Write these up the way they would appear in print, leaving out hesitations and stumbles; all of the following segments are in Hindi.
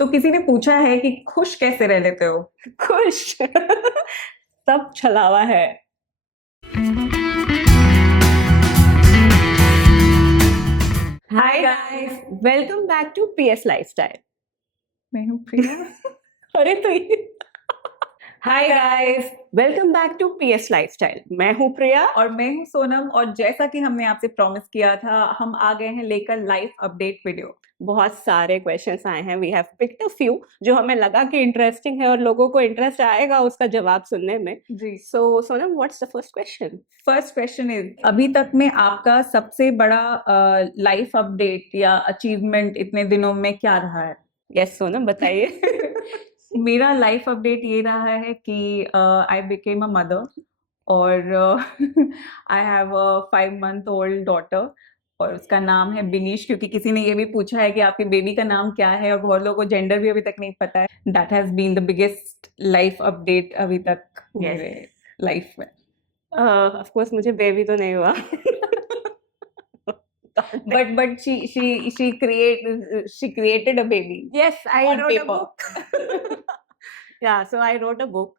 तो किसी ने पूछा है कि खुश कैसे रह लेते हो? खुश सब छलावा है। Hi hi guys, guys, welcome back to PS lifestyle. मैं हूँ प्रिया। अरे तो hi hi guys, guys, welcome back to PS lifestyle. मैं हूँ प्रिया। और मैं हूँ सोनम, और जैसा कि हमने आपसे प्रॉमिस किया था, हम आ गए हैं लेकर लाइफ अपडेट वीडियो। बहुत सारे क्वेश्चंस आए हैं, we have picked a few जो हमें लगा कि इंटरेस्टिंग है और लोगों को इंटरेस्ट आएगा उसका जवाब सुनने में। जी, so Sonam, what's the first question? First question is, अभी तक में आपका सबसे बड़ा लाइफ अपडेट या अचीवमेंट इतने दिनों में क्या रहा है? यस सोनम, बताइए। मेरा लाइफ अपडेट ये रहा है कि आई बिकेम अ मदर, और I have a 5 month old daughter, और उसका नाम है बिनीश, क्योंकि किसी ने ये भी पूछा है कि आपके बेबी का नाम क्या है, और बहुत लोगों को जेंडर भी अभी तक नहीं पता है। That has been the biggest life update अभी तक मेरे लाइफ में। ऑफ कोर्स मुझे बेबी तो नहीं हुआ। But she created a baby Yes, I on wrote a paper. book. Yeah, so I wrote a book.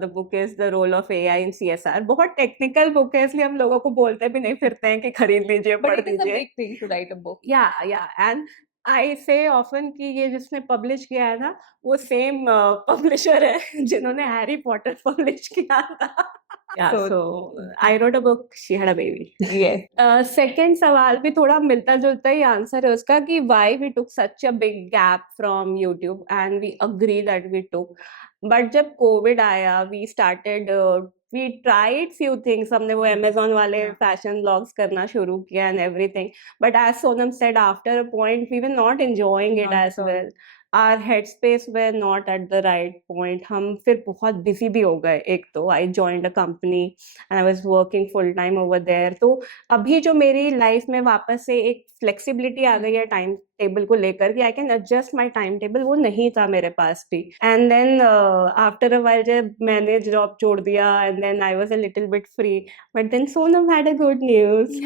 The book is The Role of AI in CSR. बहुत टेक्निकल बुक है, इसलिए हम लोगों को बोलते भी नहीं फिरते हैं कि खरीद लीजिए, But पढ़ it is a लीजिए। big thing to write a book. या एंड आई से ऑफन कि ये जिसने पब्लिश किया है ना, वो सेम पब्लिशर है जिन्होंने हैरी पॉटर पब्लिश किया था। Yeah, So, so I wrote a book, she had a baby. yes. Second सवाल भी थोड़ा मिलता जुलता ही आंसर है उसका कि why we took such a big gap from YouTube, and we agree that we took. But जब कोविड आया, we started, we tried few things. हमने वो अमेजोन वाले फैशन ब्लॉग्स करना शुरू किया and everything, but as Sonam said, after a point we were not enjoying it Not as at all. Well. Our head space were not at the right point. हम फिर बहुत बिजी भी हो गए। एक तो I joined a company and I was working full time over there. तो अभी जो मेरी लाइफ में वापस से एक फ्लेक्सिबिलिटी आ गई है टाइम टेबल को लेकर कि I can adjust my time table, वो नहीं था मेरे पास भी। And then after a while जब मैंने जॉब छोड़ दिया and then I was a little bit free, but then Sonam had a good news.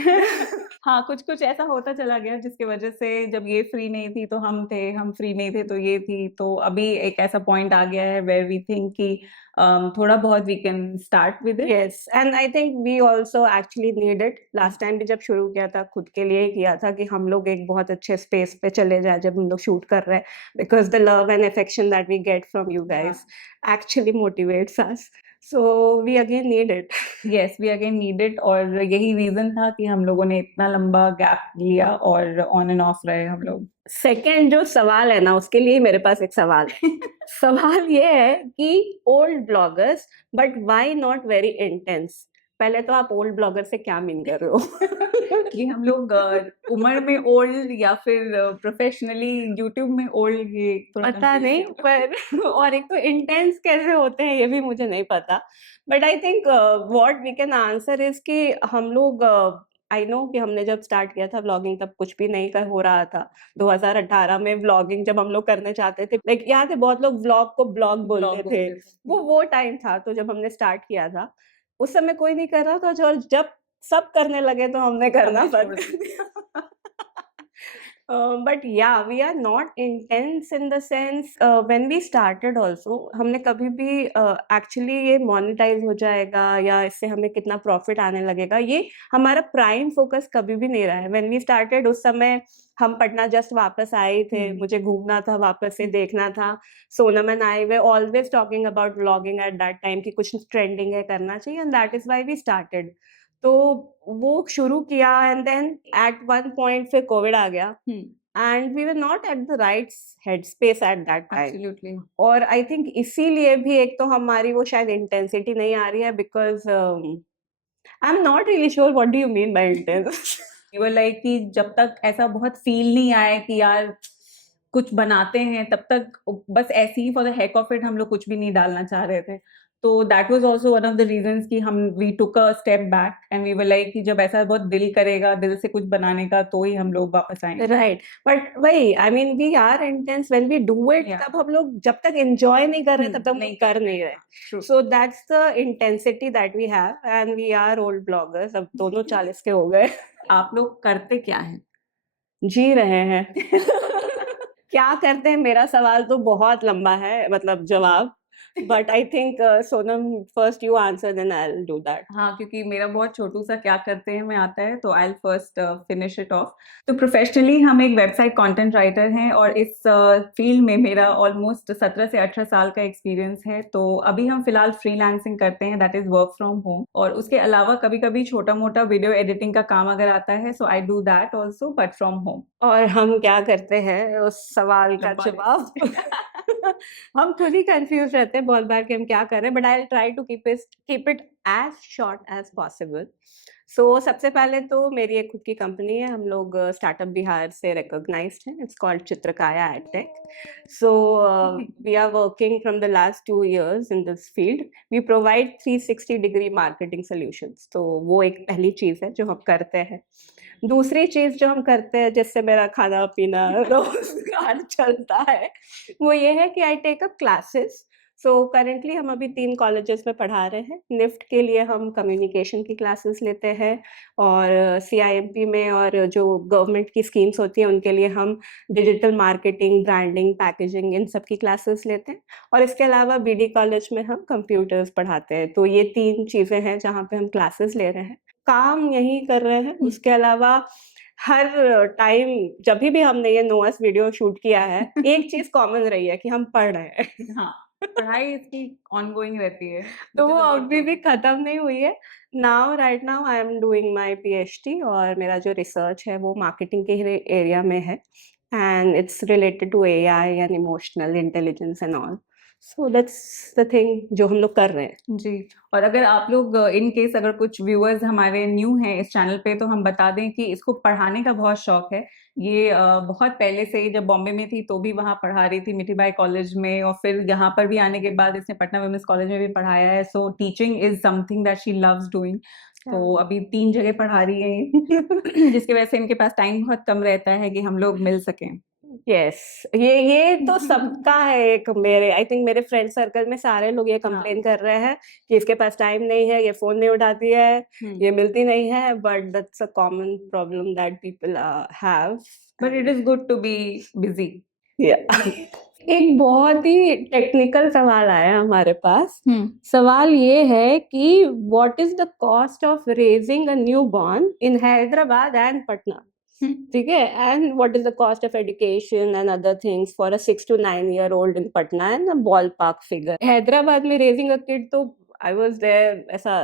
हाँ, कुछ-कुछ ऐसा होता चला गया जिसकी वजह से जब ये फ्री नहीं थी तो हम थे, हम फ्री नहीं थे तो ये थी। तो अभी एक ऐसा पॉइंट आ गया है वेयर वी थिंक कि थोड़ा बहुत we can start with it. Yes, and I think we also actually need it. Last time भी जब शुरू किया था खुद के लिए ही किया था कि हम लोग एक बहुत अच्छे स्पेस पे चले जाए जब हम लोग शूट कर रहे हैं, because the love and affection that we get from you guys actually motivates us. So we again need it. Yes, we again need it, और यही रीज़न था कि हम लोगों ने इतना लंबा गैप लिया और ऑन एंड ऑफ रहे हम लोग। सेकेंड जो सवाल है ना, उसके लिए मेरे पास एक सवाल है। सवाल ये है कि old bloggers, but why not very intense? पहले तो आप ओल्ड ब्लॉगर से क्या मीन कर रहे हो? कि हम लोग उम्र में ओल्ड या फिर प्रोफेशनली यूट्यूब में ओल्ड, ये थोड़ा पता confused नहीं, है। पर और एक तो इंटेंस कैसे होते हैं ये भी मुझे नहीं पता। But I think what we can answer is कि हम लोग, आई नो कि हमने जब स्टार्ट किया था व्लॉगिंग तब कुछ भी नहीं कर हो रहा था। 2018 में व्लॉगिंग जब हम लोग करने चाहते थे, लाइक याद है बहुत लोग व्लॉग को ब्लॉग बोलते थे। वो टाइम था तो जब हमने स्टार्ट किया था उस समय कोई नहीं कर रहा था, और जब सब करने लगे तो हमने करना हमने बंद छोड़ कर दिया। But yeah we are not intense in the sense, when we started also हमने कभी भी एक्चुअली ये मोनेटाइज हो जाएगा या इससे हमें कितना प्रॉफिट आने लगेगा, ये हमारा प्राइम फोकस कभी भी नहीं रहा है। व्हेन वी स्टार्टेड उस समय हम पटना जस्ट वापस आए थे, मुझे घूमना था, वापस से देखना था। Sonam and I we always talking about vlogging at that time कि कुछ ट्रेंडिंग है, करना चाहिए, and that is why we started. तो वो शुरू किया and then at one point फिर कोविड आ गया and we were not at the right head space at that time. Absolutely. और आई थिंक इसीलिए भी एक तो हमारी वो शायद इंटेंसिटी नहीं आ रही है, because I am not really sure what do you mean by intense. We were like कि जब तक ऐसा बहुत फील नहीं आए कि यार कुछ बनाते हैं, तब तक बस ऐसे ही for the heck of it हम लोग कुछ भी नहीं डालना चाह रहे थे। तो that was also one of the reasons कि हम we took a step back and we were like कि जब ऐसा बहुत दिल करेगा, दिल से कुछ बनाने का, तो ही हम लोग वापस आएंगे। राइट, बट वही I mean we are intense when we do it, Yeah. तब हम लोग जब तक एंजॉय नहीं कर रहे तब तक हम नहीं कर नहीं रहे। True. So that's the intensity that we have and we are old bloggers, अब दोनों 40 के हो गए। आप लोग करते क्या हैं? जी रहे हैं। क्या करते हैं मेरा सवाल तो बहुत लंबा है, मतलब जवाब, but I think Sonam first you answer then I will do that. हाँ, क्योंकि मेरा बहुत छोटू सा क्या करते हैं में आता है, तो I will first finish it of. तो प्रोफेशनली हम एक वेबसाइट कंटेंट राइटर हैं और इस फील्ड में मेरा ऑलमोस्ट 17 से 18 साल का एक्सपीरियंस है। तो अभी हम फिलहाल फ्रीलांसिंग करते हैं, that is work from home, और उसके अलावा कभी कभी छोटा मोटा वीडियो एडिटिंग का काम अगर आता है, so I do that also, but from home. और हम क्या करते हैं उस सवाल का लंबा जवाब list। हम खुद ही कंफ्यूज रहते हैं बहुत बार कि हम क्या कर रहे हैं, but I try to keep it as short as possible. So सबसे पहले तो मेरी एक खुद की कंपनी है, हम लोग स्टार्टअप बिहार से रिकॉग्नाइज्ड हैं, it's called Chitrakaya edtech. So we are working from the last 2 years in this field. We provide 360 degree marketing solutions, तो वो एक पहली चीज़ है जो हम करते हैं। दूसरी चीज़ जो हम करते हैं जिससे मेरा खाना पीना रोजगार चलता है, वो ये है कि I take up classes. So currently हम अभी 3 कॉलेजेस में पढ़ा रहे हैं। निफ्ट के लिए हम कम्युनिकेशन की क्लासेस लेते हैं, और सीआईएमपी में और जो गवर्नमेंट की स्कीम्स होती हैं उनके लिए हम डिजिटल मार्केटिंग, ब्रांडिंग, पैकेजिंग, इन सब की क्लासेस लेते हैं। और इसके अलावा बीडी कॉलेज में हम कंप्यूटर्स पढ़ाते हैं। तो ये 3 चीज़ें हैं जहाँ पे हम क्लासेस ले रहे हैं, काम यही कर रहे हैं। उसके अलावा हर टाइम जब भी हमने ये नोएस वीडियो शूट किया है, एक चीज़ कॉमन रही है कि हम पढ़ रहे हैं। हाँ, पढ़ाई इसकी ऑनगोइंग रहती है, तो which वो is a good अभी भी thing। खत्म नहीं हुई है। Right now I am doing my PhD, और मेरा जो रिसर्च है वो मार्केटिंग के ही एरिया में है, and it's related to AI and emotional intelligence and all. So that's the thing जो हम लोग कर रहे हैं। जी। और अगर आप लोग इन केस अगर कुछ व्यूअर्स हमारे न्यू हैं इस चैनल पे, तो हम बता दें कि इसको पढ़ाने का बहुत शौक है। ये बहुत पहले से ही, जब बॉम्बे में थी तो भी वहाँ पढ़ा रही थी मिठीबाई कॉलेज में, और फिर यहाँ पर भी आने के बाद इसने पटना वुमेन्स कॉलेज में भी पढ़ाया है। So teaching is something that she loves doing. तो अभी 3 जगह पढ़ा रही है जिसकी वजह से इनके पास टाइम बहुत कम रहता है कि हम लोग मिल सकें। यस, ये तो सबका है। एक मेरे आई थिंक मेरे फ्रेंड सर्कल में सारे लोग ये कंप्लेन कर रहे हैं कि इसके पास टाइम नहीं है, ये फोन नहीं उठाती है, ये मिलती नहीं है, but that's a common problem that people have. But it is good to be busy. एक बहुत ही टेक्निकल सवाल आया हमारे पास। सवाल ये है कि what is the cost of raising a new born in Hyderabad and Patna? ठीक है, and what is the cost of education and other things for a 6 to 9 year old in Patna, and a ball park figure. Hyderabad में रेजिंग अ किड, तो आई वाज देयर ऐसा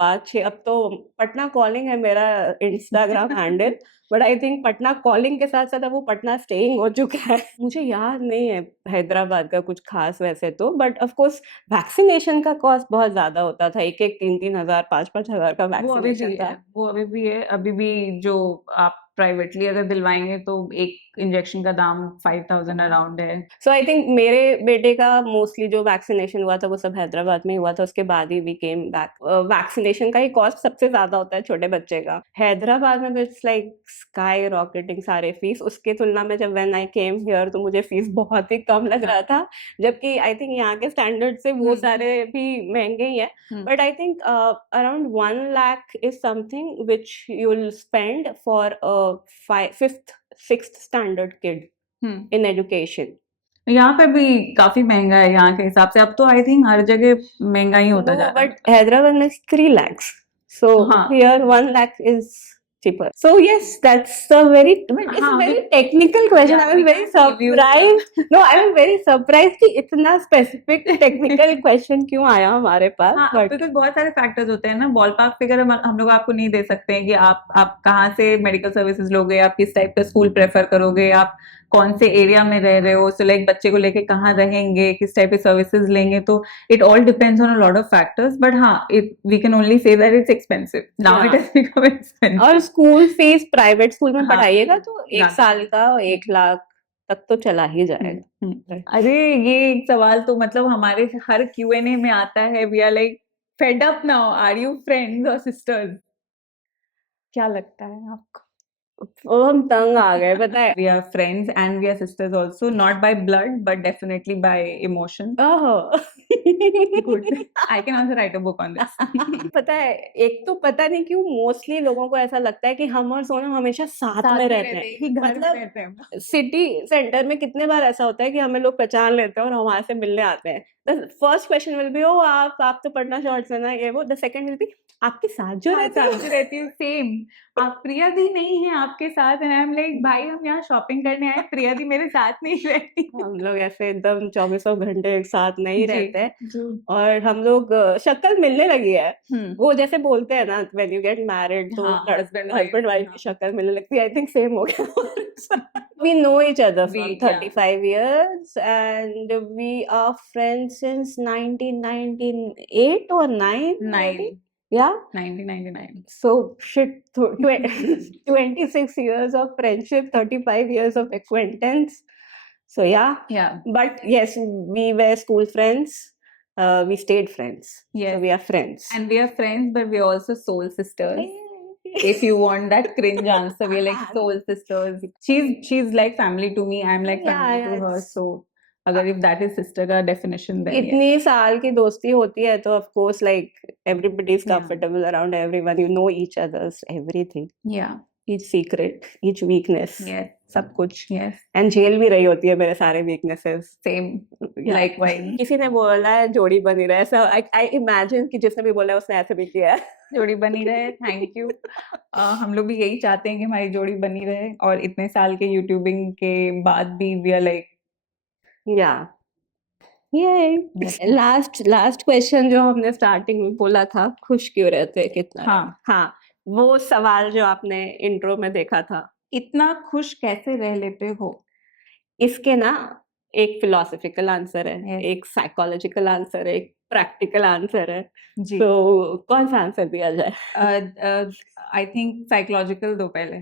5-6, अब तो पटना कॉलिंग है मेरा Instagram handle, but I think Patna calling के साथ साथ अब वो पटना स्टेइंग हो चुका है। मुझे याद नहीं है हैदराबाद का कुछ खास वैसे तो, बट ऑफ कोर्स वैक्सीनेशन का कॉस्ट बहुत ज्यादा होता था, 1-1, 3-3 हजार, 5-5 हजार का वो अभी भी वैक्सीनेशन है, था। वो अभी भी है। अभी भी जो आप प्राइवेटली अगर दिलवाएंगे तो एक इंजेक्शन का दाम 5000 अराउंड है। सो आई थिंक मेरे बेटे का मोस्टली जो वैक्सीनेशन हुआ था वो सब हैदराबाद में हुआ था, उसके बाद ही वी केम बैक। वैक्सीनेशन का ही कॉस्ट सबसे ज्यादा होता है छोटे बच्चे का। हैदराबाद में इट्स लाइक स्काई रॉकेटिंग सारे फीस, उसकी तुलना में जब व्हेन आई केम हियर तो मुझे फीस बहुत ही कम लग रहा था, जबकि आई थिंक यहाँ के स्टैंडर्ड से वो सारे भी महंगे ही है। But I think around 1 lakh is something which you will spend for fifth 6th standard kid in education. यहाँ पे भी काफी महंगा है यहाँ के हिसाब से। अब तो आई थिंक हर जगह महंगा ही होता जा No, रहा है। but Hyderabad is 3 lakhs. So हाँ। here 1 lakh is cheaper. So yes, that's a very, but it's a हाँ, very technical question. yeah, I was we very can't give you- surprised. No, I was very surprised कि इतना specific technical question क्यों आया हमारे पास. हाँ, But बिकॉज बहुत सारे फैक्टर्स होते हैं ना। बॉल पार्क फिगर हम लोग आपको नहीं दे सकते हैं कि आप कहाँ से मेडिकल सर्विसेज लोगे, आप किस टाइप का स्कूल प्रेफर करोगे, आप कौन से एरिया में रह रहे हो, सो लाइक बच्चे को लेके कहाँ रहेंगे, किस टाइप के सर्विसेज लेंगे। तो it all depends on a lot of factors, but हाँ, we can only say that it's expensive now. It has become expensive. और स्कूल फीस प्राइवेट स्कूल में हाँ, पढ़ाइएगा तो 1 लाख। साल का 1 लाख तक तो चला ही जाएगा। अरे ये एक सवाल तो मतलब हमारे हर Q&A में आता है। We are like fed up now, are you friends और सिस्टर्स? क्या लगता है आपको? वो हम तंग आ गए, पता है। We are friends and we are sisters also, not by blood, but definitely by emotion. ओहो Good. I can also write a book on this. पता है, एक तो पता नहीं क्यों मोस्टली लोगों को ऐसा लगता है कि हम और सोनम हमेशा साथ में रहते हैं, ही घर में मतलब रहते हैं। सिटी सेंटर में कितने बार ऐसा होता है कि हमें लोग पहचान लेते हैं और हमारे से मिलने आते हैं। The first question will be, ओ आप तो पटना शॉर्ट से ना, ये वो। द सेकंड विल बी, आपके साथ जो हाँ, रहते साथ रहती हूँ, सेम। आप प्रिया दी नहीं है आपके साथ, एंड आई एम लाइक भाई हम यहाँ शॉपिंग करने आए, प्रिया दी मेरे साथ नहीं रहती। हम लोग ऐसे एकदम चौबीसों घंटे एक साथ नहीं जी, रहते हैं। जी। और हम लोग शक्ल मिलने लगी है। हम्म। वो जैसे बोलते हैं ना, व्हेन यू गेट मैरिड तो हाँ, husband wife, हस्बैंड वाइफ हाँ। की शक्ल मिलने लगती है। आई थिंक सेम हो गया। We know each other from We- 35 years and we are friends since 1998 or 9 maybe? 9, Yeah. 1999. So shit, 26 years of friendship, 35 years of acquaintance. So yeah, Yeah, but yes, we were school friends. We stayed friends. Yes. So we are friends. and we are friends, but we are also soul sisters. If you want that cringe answer, we are like soul sisters. She's like family to me. I'm like Yeah, family yeah, to her. it's- So, अगर if that is sister का definition, then yes. इतनी साल की दोस्ती होती है तो of course like everybody is Yeah. comfortable around everyone. You know each other's everything, Yeah, each secret, each weakness. yes, सब कुछ। yes, And झेल भी रही होती है मेरे सारे weaknesses. same. Yeah. Likewise. किसी ने बोला है जोड़ी बनी रहे, ऐसा I imagine कि जिसने भी बोला है उसने ऐसे भी किया है। जोड़ी बनी रहे, थैंक यू। हम लोग भी यही चाहते हैं कि हमारी जोड़ी बनी रहे, और इतने साल के यूट्यूबिंग के बाद भी we are like Yeah. Yay. Yes. Last question जो हमने स्टार्टिंग में बोला था, खुश क्यों रहते हैं कितना? हाँ, वो सवाल जो आपने इंट्रो में देखा था, इतना खुश कैसे रह लेते हो? इसके ना एक फिलोसफिकल आंसर है, Yes. एक साइकोलॉजिकल आंसर है, एक प्रैक्टिकल आंसर है। जी। तो कौन सा आंसर दिया जाए? आई थिंक साइकोलॉजिकल दो पहले।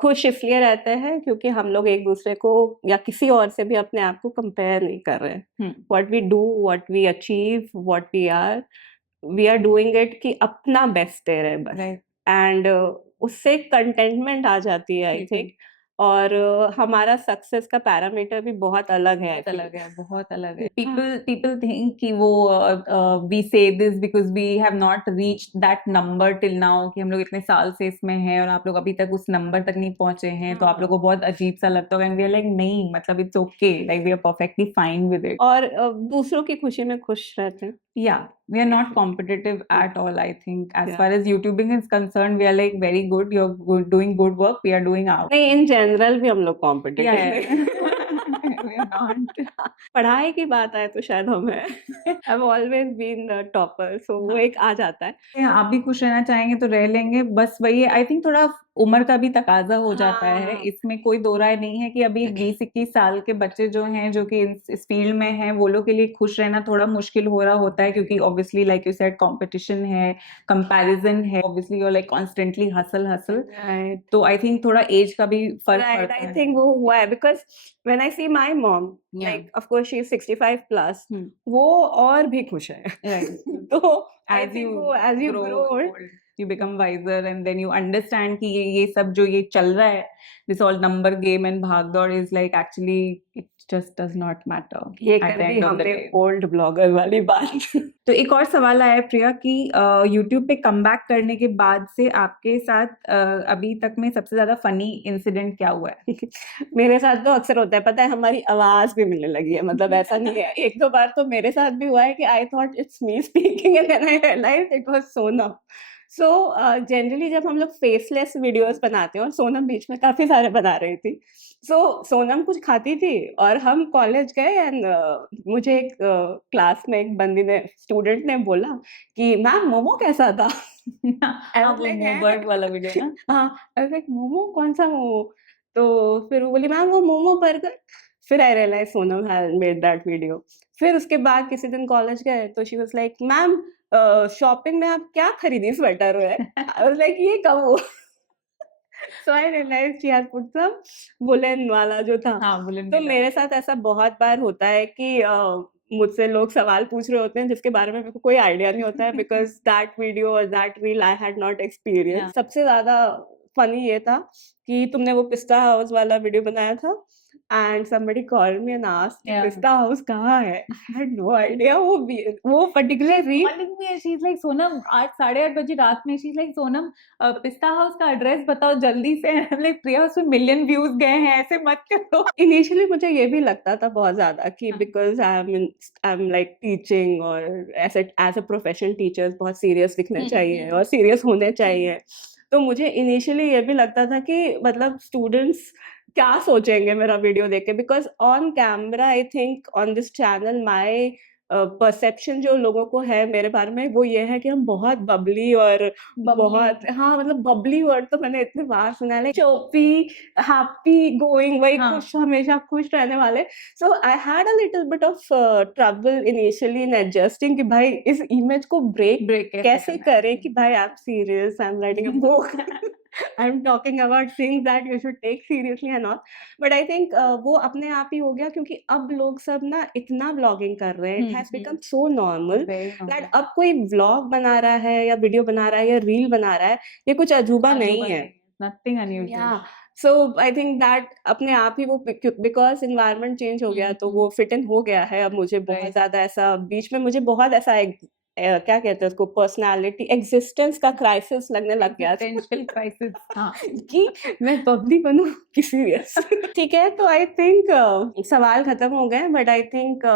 खुश इसलिए रहते हैं क्योंकि हम लोग एक दूसरे को या किसी और से भी अपने आप को कंपेयर नहीं कर रहे हैं। What we do, what we achieve, what we are doing it कि अपना बेस्ट दे रहे हैं बस। राइट। एंड उससे कंटेंटमेंट आ जाती है आई थिंक। और हमारा सक्सेस का पैरामीटर भी बहुत अलग है। बहुत अलग है। People think कि वो we say this because we have not reached that number till now, कि हम लोग इतने साल से इसमें हैं और आप लोग अभी तक उस नंबर तक नहीं पहुंचे हैं, तो आप लोग को बहुत अजीब सा लगता होगा। And we are like नहीं, मतलब it's okay, like we are perfectly fine with it. और दूसरों की खुशी में खुश रहते हैं। Yeah, we are not competitive at all, I think. As Yeah. far as YouTubing is concerned, we are like very good. You're good, doing good work. We are doing our. नहीं, इन जनरल भी हम लोग competitive Yeah. We are not. पढ़ाई की बात आए तो शायद हम हैं। I've always been the topper, so वो एक आ जाता है। आप भी खुश रहना चाहेंगे तो रह लेंगे, बस वही है। आई थिंक थोड़ा उम्र का भी तकाजा हो जाता है, हाँ। इसमें कोई दो राय नहीं है कि अभी 20-21 साल के बच्चे जो हैं, जो कि इस फील्ड में हैं, वो लोग के लिए खुश रहना थोड़ा मुश्किल हो रहा होता है, क्योंकि obviously like you said competition है, कंपैरिजन है, obviously you like constantly hustle. Right. तो आई थिंक थोड़ा एज का भी फर्क Right, पड़ता I है। think वो हुआ है because when I see my mom, Yeah. like of course she is 65 plus, वो और भी खुश है। Right. तो I as think you वो as you grow old, you become wiser and then you understand कि ये सब जो ये चल रहा है, this all number game and भाग दौड़ is like actually it just does not matter ये at कर the the end of the हमने day. ओल्ड ब्लॉगर वाली बात। तो एक और सवाल आया है प्रिया कि YouTube पे कमबैक करने के बाद से आपके साथ अभी तक में सबसे ज्यादा फनी इंसिडेंट क्या हुआ है? मेरे साथ तो अक्सर होता है, पता है, हमारी आवाज भी मिलने लगी है, मतलब ऐसा नहीं है। एक दो बार तो मेरे साथ भी हुआ है कि I thought it's me speaking and then I realized it was Sonam. So generally जब हम लोग फेसलेस वीडियोस बनाते हैं, और सोनम बीच में काफी सारे बना रही थी, सो सोनम कुछ खाती थी और हम कॉलेज गए एंड मुझे एक क्लास में एक बंदी ने, स्टूडेंट ने बोला कि मैम मोमो कैसा था? हाँ, वो मोमो वाला वीडियो ना। हाँ, आई वाज लाइक मोमो, कौन सा मोमो? तो फिर वो बोली मैम वो मोमो बर्गर। फिर I realise Sonam had made that video. फिर उसके बाद किसी दिन कॉलेज गए तो she was like ma'am shopping में आप क्या खरीदी स्वेटर में? आई वाज लाइक ये कब हुआ? So I realise she has put some woollen वाला जो था। हाँ, वुलन। तो मेरे साथ ऐसा बहुत बार होता है कि मुझसे लोग सवाल पूछ रहे होते हैं जिसके बारे में मेरे को कोई आइडिया नहीं होता है, बिकॉज दैट वीडियो और that reel I had not experience. सबसे ज्यादा फनी ये था कि तुमने वो पिस्ता हाउस वाला वीडियो बनाया था and somebody called me and asked Yeah. पिस्ता हाउस कहाँ है? आई हैड नो आइडिया वो particular reel Calling me and she's like, Sonam 8 बजे रात में she's like, सोनम पिस्ता हाउस का एड्रेस बताओ जल्दी से. I'm like, प्रिया उसमें मिलियन व्यूज गए हैं, ऐसे मत करो. इनिशियली मुझे ये भी लगता था बहुत ज़्यादा कि हाँ. Because I am like teaching और एज़ अ प्रोफेशनल टीचर्स बहुत सीरियस दिखने चाहिए और सीरियस होने चाहिए. तो मुझे इनिशियली ये भी लगता था कि मतलब स्टूडेंट्स क्या सोचेंगे मेरा वीडियो देख के because on camera I think on this channel my perception जो लोगों को है मेरे बारे में वो ये है कि हम बहुत बबली और बहुत हाँ मतलब बबली वर्ड तो मैंने इतने बार सुना है लाइक चोपी हैप्पी गोइंग वही हाँ. खुश हमेशा खुश रहने वाले. So I had a little bit of trouble initially in adjusting कि भाई इस इमेज को ब्रेक कैसे करें कि भाई I am serious I am writing a book I'm talking about things that you should take seriously and all. But I think वो अपने आप ही हो गया क्योंकि अब लोग सब ना इतना व्लॉगिंग कर रहे हैं. It has become so normal that अब कोई व्लॉग बना रहा है या वीडियो बना रहा है या रील बना रहा है ये कुछ अजूबा नहीं है. Nothing unusual. Yeah. So I think that अपने आप ही वो because environment change हो गया तो वो फिट इन हो गया है. अब मुझे बहुत ज़्यादा ऐसा बीच में मुझे बहुत ऐसा क्या कहते हैं उसको पर्सनालिटी एग्जिस्टेंस का क्राइसिस लगने लग गया था. Existential crisis. हाँ. कि मैं बबली बनूं कि सीरियस. ठीक है तो आई थिंक सवाल खत्म हो गए बट आई थिंक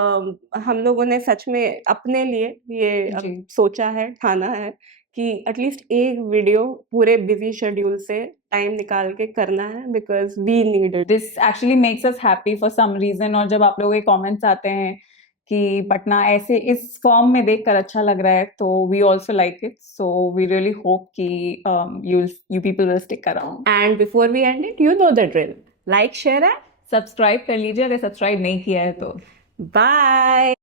हम लोगों ने सच में अपने लिए ये सोचा है ठाना है कि एटलीस्ट एक वीडियो पूरे बिजी शेड्यूल से टाइम निकाल के करना है because we need it. This actually makes us happy for some reason. और जब आप लोगों के कमेंट्स आते हैं कि पटना ऐसे इस फॉर्म में देखकर अच्छा लग रहा है तो we also like it. So we really hope कि you people will stick around. And before we end it you know the drill. Like share and subscribe कर लीजिए अगर सब्सक्राइब नहीं किया है तो. बाय.